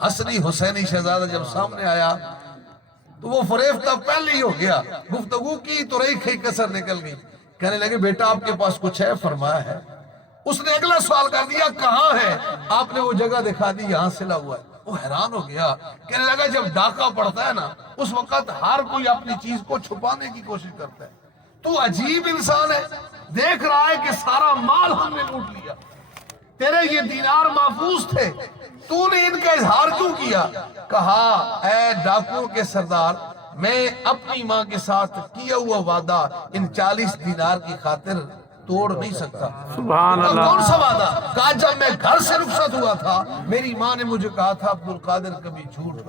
حسنی حسینی شہزادہ جب سامنے آیا تو وہ فریفتہ پہلے ہی ہو گیا، گفتگو کی تو رہی کئی کسر نکل گئی۔ کہنے لگے بیٹا آپ کے پاس کچھ ہے؟ فرمایا ہے۔ اس نے اگلا سوال کر دیا کہاں ہے؟ آپ نے وہ جگہ دکھا دی یہاں سلا ہوا ہے۔ وہ حیران ہو گیا، کہنے لگا جب ڈاکہ پڑتا ہے نا اس وقت ہر کوئی اپنی چیز کو چھپانے کی کوشش کرتا ہے، تو عجیب انسان ہے، دیکھ رہا ہے کہ سارا مال ہم نے لوٹ لیا، تیرے یہ دینار محفوظ تھے، تو نے ان کا اظہار کیوں کیا؟ کہا اے ڈاکوؤں کے سردار، میں اپنی ماں کے ساتھ کیا ہوا وعدہ ان 40 دینار کی خاطر توڑ نہیں سکتا۔ سبحان اللہ۔ کون سا وعدہ؟ کہا جب میں گھر سے رخصت ہوا تھا میری ماں نے مجھے کہا تھا عبدالقادر کبھی جھوٹ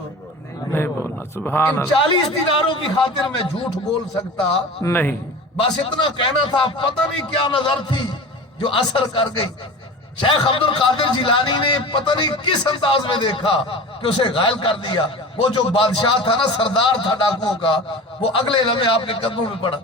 نہیں بولنا۔ سبحان ان اللہ۔ 40 دیناروں کی خاطر میں جھوٹ بول سکتا نہیں۔ بس اتنا کہنا تھا، پتہ نہیں کیا نظر تھی جو اثر کر گئی۔ شیخ عبدالقادر جیلانی نے پتہ نہیں کس انداز میں دیکھا کہ اسے غائل کر دیا۔ وہ جو بادشاہ تھا نا، سردار تھا ڈاکوؤں کا، وہ اگلے لمحے آپ کے قدموں میں پڑا،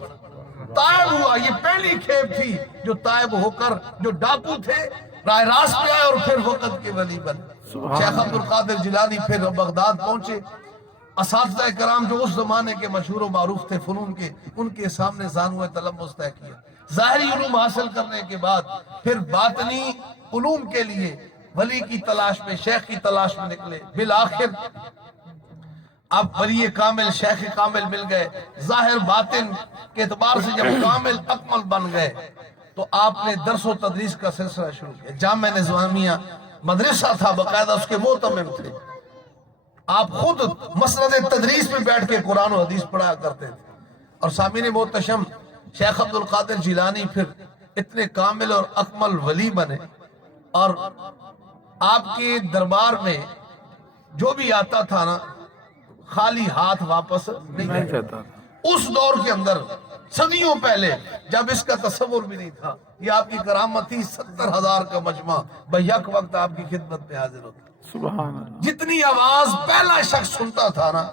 طائب ہوا۔ یہ پہلی کھیپ تھی جو طائب ہو کر جو ڈاکو تھے راہ راست پہ آئے اور پھر وقت کے ولی بنے۔ شیخ عبدالقادر جیلانی پھر بغداد پہنچے۔ اساتذہ کرام جو اس زمانے کے مشہور و معروف تھے فنون کے، ان کے سامنے زانوِ تلمس طے کیا۔ ظاہری علوم حاصل کرنے کے بعد پھر باطنی علوم کے لیے ولی کی تلاش میں، شیخ کی تلاش میں نکلے۔ بالآخر اب ولی کامل، شیخ کامل مل گئے۔ ظاہر باطن کے اعتبار سے جب کامل اکمل بن گئے تو آپ نے درس و تدریس کا سلسلہ شروع کیا۔ جامعہ نظامیہ مدرسہ تھا، باقاعدہ اس کے مؤتمم تھے۔ آپ خود مسند تدریس میں بیٹھ کے قرآن و حدیث پڑھا کرتے تھے۔ اور سامعین محتشم، شیخ عبدالقادر جیلانی پھر اتنے کامل اور اکمل ولی بنے، اور آپ کے دربار میں جو بھی آتا تھا نا خالی ہاتھ واپس نہیں جاتا۔ اس دور کے اندر صدیوں پہلے جب اس کا تصور بھی نہیں تھا، یہ آپ کی کرامت تھی۔ 70,000 کا مجمع بیک وقت آپ کی خدمت میں حاضر ہوتا۔ سبحان اللہ۔ جتنی آواز پہلا شخص سنتا تھا نا،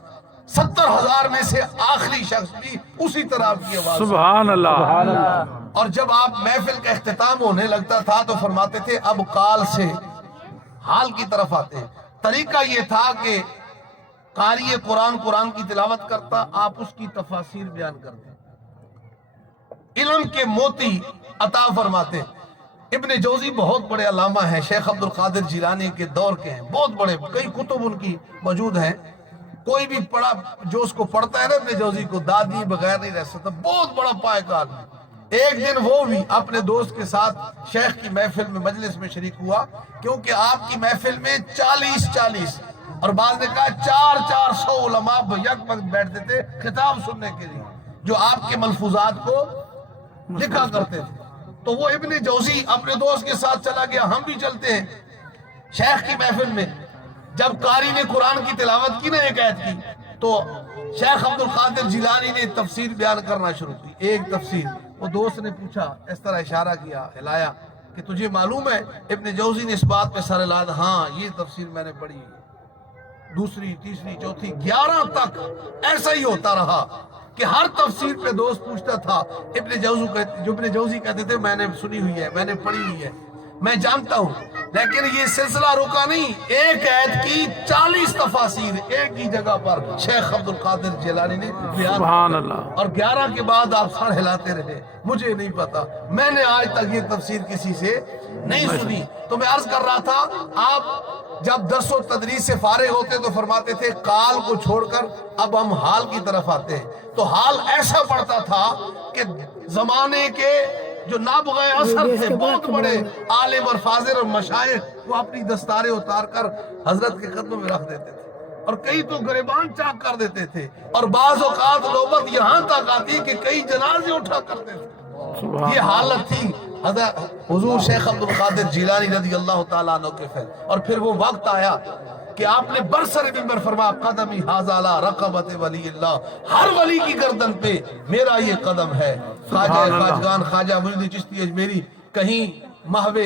70,000 میں سے آخری شخص بھی اسی طرح آپ کی آواز سنتا۔ سبحان اللہ۔ اور جب آپ محفل کا اختتام ہونے لگتا تھا تو فرماتے تھے اب قال سے حال کی طرف آتے ہیں۔ طریقہ یہ تھا کہ قاری قرآن کی تلاوت کرتا، آپ اس کی تفاسیر بیان کرتے، علم کے موتی عطا فرماتے۔ ابن جوزی بہت بڑے علامہ ہیں، شیخ عبدالقادر جیلانی کے دور کے ہیں، بہت بڑے، کئی کتب ان کی موجود ہیں۔ کوئی بھی پڑھا جو اس کو پڑھتا ہے نا ابن جوزی کو، دادی بغیر نہیں رہ سکتا، بہت بڑا پائے کار ہے۔ ایک دن وہ بھی اپنے دوست کے ساتھ شیخ کی محفل میں مجلس میں شریک ہوا، کیونکہ آپ کی محفل میں 40 اور بعض نے کہا 400 علماء یک وقت بیٹھتے تھے خطاب سننے کے لیے، جو آپ کے ملفوظات کو لکھا کرتے تھے۔ تو وہ ابن جوزی اپنے دوست کے ساتھ چلا گیا، ہم بھی چلتے ہیں شیخ کی محفل میں۔ جب قاری نے قرآن کی تلاوت کی نا ایک آیت کی، تو شیخ عبدالقادر جیلانی نے تفسیر بیان کرنا شروع کی۔ ایک تفسیر، وہ دوست نے پوچھا، اس طرح اشارہ کیا، ہلایا کہ تجھے معلوم ہے؟ ابن جوزی نے اس بات پہ سر ہلایا، ہاں یہ تفسیر میں نے پڑھی۔ دوسری، تیسری، چوتھی، 11 تک ایسا ہی ہوتا رہا کہ ہر تفسیر پہ دوست پوچھتا تھا۔ ابن جوزی کہتے تھے میں نے سنی ہوئی ہے، میں نے پڑھی ہوئی ہے، میں جانتا ہوں، لیکن یہ سلسلہ رکا نہیں۔ ایک آیت کی 40 تفاسیر ایک ہی جگہ پر شیخ عبدالقادر جیلانی نے بیان سبحان اللہ۔ اور 11 کے بعد آپ سر ہلاتے رہے، مجھے نہیں پتا، میں نے آج تک یہ تفسیر کسی سے نہیں سنی۔ تو میں عرض کر رہا تھا، آپ جب درس و تدریس سے فارغ ہوتے تو فرماتے تھے قال کو چھوڑ کر اب ہم حال کی طرف آتے ہیں۔ تو حال ایسا پڑتا تھا کہ زمانے کے جو نابغہ اثر تھے، بہت بڑے عالم اور فاضل اور مشائخ، وہ اپنی دستاریں اتار کر حضرت کے قدموں میں رکھ دیتے تھے، اور کئی تو گریبان چاک کر دیتے تھے، اور بعض اوقات نوبت یہاں تک آتی کہ کئی جنازے اٹھا کرتے تھے۔ یہ حالت تھی حضرت حضور شیخ عبدالقادر جیلانی رضی اللہ تعالیٰ عنہ کے فیض۔ اور پھر وہ وقت آیا کہ آپ نے برسر منبر فرمایا قدمی ھذا علی رقبۃ ولی اللہ، ہر ولی کی گردن پہ میرا یہ قدم ہے۔ خواجہ خواجگان خواجہ معین الدین چشتی اجمیری کہیں محو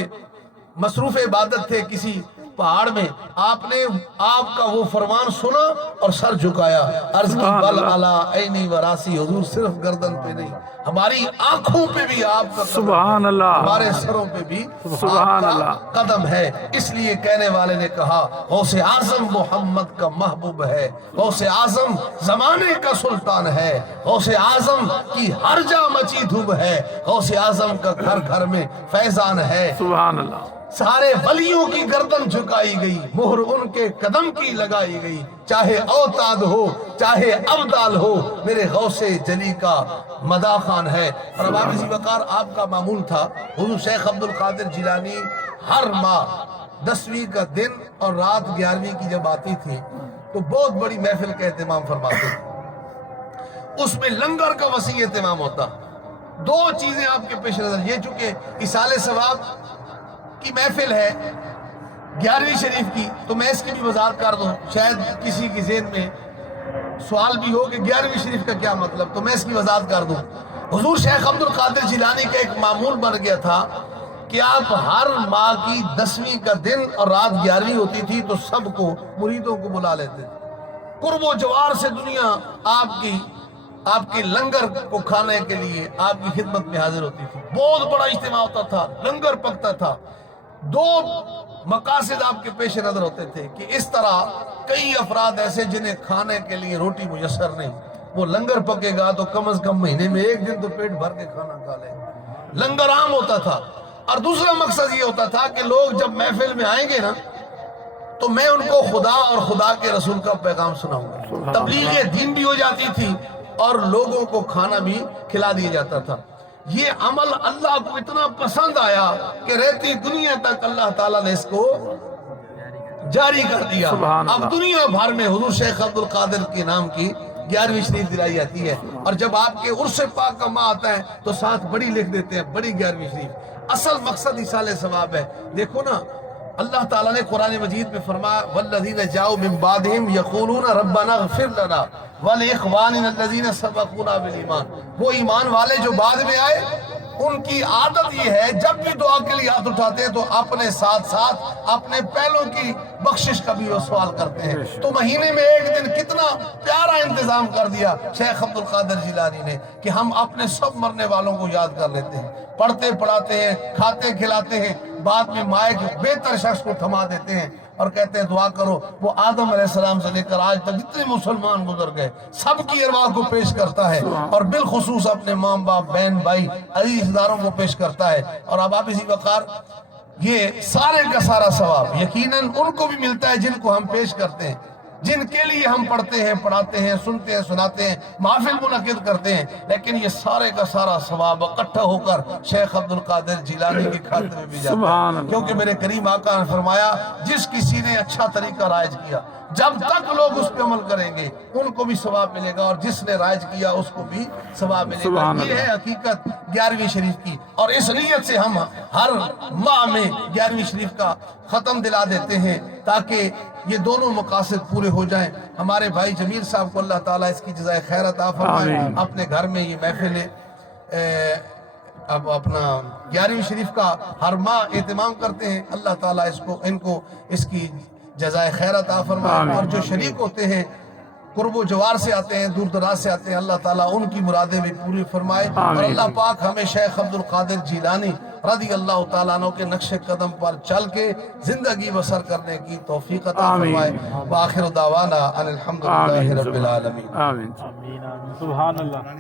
مصروف عبادت تھے، کسی پہاڑ میں آپ نے آپ کا وہ فرمان سنا اور سر جھکایا، عرض کی بل علا عینی و راسی، حضور صرف گردن پہ نہیں، ہماری آنکھوں پہ بھی آپ کا قدم، سبحان اللہ، ہمارے سروں پہ بھی سبحان آپ اللہ کا قدم ہے۔ اس لیے کہنے والے نے کہا غوث اعظم محمد کا محبوب ہے، غوث اعظم زمانے کا سلطان ہے، غوث اعظم کی ہر جا مچی دھوب ہے، غوث اعظم کا گھر گھر میں فیضان ہے۔ سبحان اللہ، سارے ولیوں کی گردن جھکائی گئی، مہر ان کے قدم کی لگائی گئی، چاہے اوتاد ہو چاہے ابدال ہو، میرے غوث جلی کا مداح خان ہے۔ اور اب آپ اسی وقار آپ کا معمول تھا، حضور شیخ عبد القادر جیلانی ہر ماہ 10ویں کا دن اور رات 11ویں کی جب آتی تھی تو بہت بڑی محفل کا اہتمام فرماتے تھے، اس میں لنگر کا وسیع اہتمام ہوتا۔ دو چیزیں آپ کے پیش نظر، یہ چونکہ اصال ثواب کی محفل ہے 11ویں شریف کی، تو میں اس کی بھی وضاحت کر دوں، شاید کسی کی ذہن میں سوال بھی ہو کہ 11ویں شریف کا کیا مطلب، تو میں اس کی وضاحت کر دوں۔ حضور شیخ عبد القادر جیلانی کا ایک معمول بن گیا تھا کہ آپ ہر ماہ کی 10ویں کا دن اور رات 11ویں ہوتی تھی تو سب کو مریدوں کو بلا لیتے تھے، قرب و جوار سے دنیا آپ کے لنگر کو کھانے کے لیے آپ کی خدمت میں حاضر ہوتی تھی، بہت بڑا اجتماع ہوتا تھا، لنگر پکتا تھا۔ دو مقاصد آپ کے پیش نظر ہوتے تھے کہ اس طرح کئی افراد ایسے جنہیں کھانے کے لیے روٹی میسر نہیں، وہ لنگر پکے گا تو کم از کم مہینے میں ایک دن تو پیٹ بھر کے کھانا کھا لے، لنگر عام ہوتا تھا۔ اور دوسرا مقصد یہ ہوتا تھا کہ لوگ جب محفل میں آئیں گے نا تو میں ان کو خدا اور خدا کے رسول کا پیغام سناؤں گا، تبلیغ دین بھی ہو جاتی تھی اور لوگوں کو کھانا بھی کھلا دیا جاتا تھا۔ یہ عمل اللہ کو اتنا پسند آیا کہ رہتی دنیا تک اللہ تعالیٰ نے اس کو جاری کر دیا۔ اب دنیا بھر میں حضور شیخ عبد القادر کے نام کی 11ویں شریف دلائی جاتی ہے، اور جب آپ کے عرس پاک کا ماہ آتا ہے تو ساتھ بڑی لکھ دیتے ہیں، بڑی 11ویں شریف۔ اصل مقصد اصال ثواب ہے۔ دیکھو نا، اللہ تعالیٰ نے قرآن مجید میں فرمایا والذین جاؤ من بعدہم یقولون ربنا اغفر لنا ولاخواننا الذین سبقونا بالایمان، وہ ایمان والے جو بعد میں آئے ان کی عادت یہ ہے جب بھی دعا کے لیے ہاتھ اٹھاتے ہیں تو اپنے ساتھ ساتھ اپنے پہلوں کی بخشش کا بھی وہ سوال کرتے ہیں۔ تو مہینے میں ایک دن کتنا پیارا انتظام کر دیا شیخ عبد القادر جیلانی نے کہ ہم اپنے سب مرنے والوں کو یاد کر لیتے ہیں، پڑھتے پڑھاتے ہیں، کھاتے کھلاتے ہیں، بعد میں مائک بہتر شخص کو تھما دیتے ہیں اور کہتے ہیں دعا کرو۔ وہ آدم علیہ السلام سے لے کر آج تک جتنے مسلمان گزر گئے سب کی ارواح کو پیش کرتا ہے، اور بالخصوص اپنے ماں باپ بہن بھائی عزیز داروں کو پیش کرتا ہے۔ اور اب آپ اسی وقار یہ سارے کا سارا ثواب یقیناً ان کو بھی ملتا ہے جن کو ہم پیش کرتے ہیں، جن کے لیے ہم پڑھتے ہیں، پڑھاتے ہیں، سنتے ہیں، سناتے ہیں، محافل منعقد کرتے ہیں، لیکن یہ سارے کا سارا ثواب اکٹھا ہو کر شیخ عبد القادر جیلانی کے کھاتے میں بھی جاتا ہے، کیونکہ میرے کریم آقا نے فرمایا جس کسی نے اچھا طریقہ رائج کیا جب تک لوگ اس پہ عمل کریں گے ان کو بھی ثواب ملے گا، اور جس نے رائج کیا اس کو بھی ثواب ملے گا۔ یہ ہے حقیقت 11ویں شریف کی، اور اس نیت سے ہم ہر ماہ میں 11ویں شریف کا ختم دلا دیتے ہیں تاکہ یہ دونوں مقاصد پورے ہو جائیں۔ ہمارے بھائی جمیل صاحب کو اللہ تعالیٰ اس کی جزائے خیر عطا فرمائے، اپنے گھر میں یہ محفل اب اپنا 11ویں شریف کا ہر ماہ اہتمام کرتے ہیں، اللہ تعالیٰ ان کو اس کی جزائے خیر عطا فرمائے، اور جو شریک ہوتے ہیں قرب و جوار سے آتے ہیں، دور دراز سے آتے ہیں، اللہ تعالیٰ ان کی مرادیں بھی پوری فرمائے، اور اللہ پاک ہمیں شیخ عبد القادر جیلانی رضی اللہ تعالیٰ عنہ کے نقش قدم پر چل کے زندگی بسر کرنے کی توفیق عطا فرمائے۔ وآخر دعوانا ان الحمدللہ رب العالمین۔ آمین۔ سبحان اللہ۔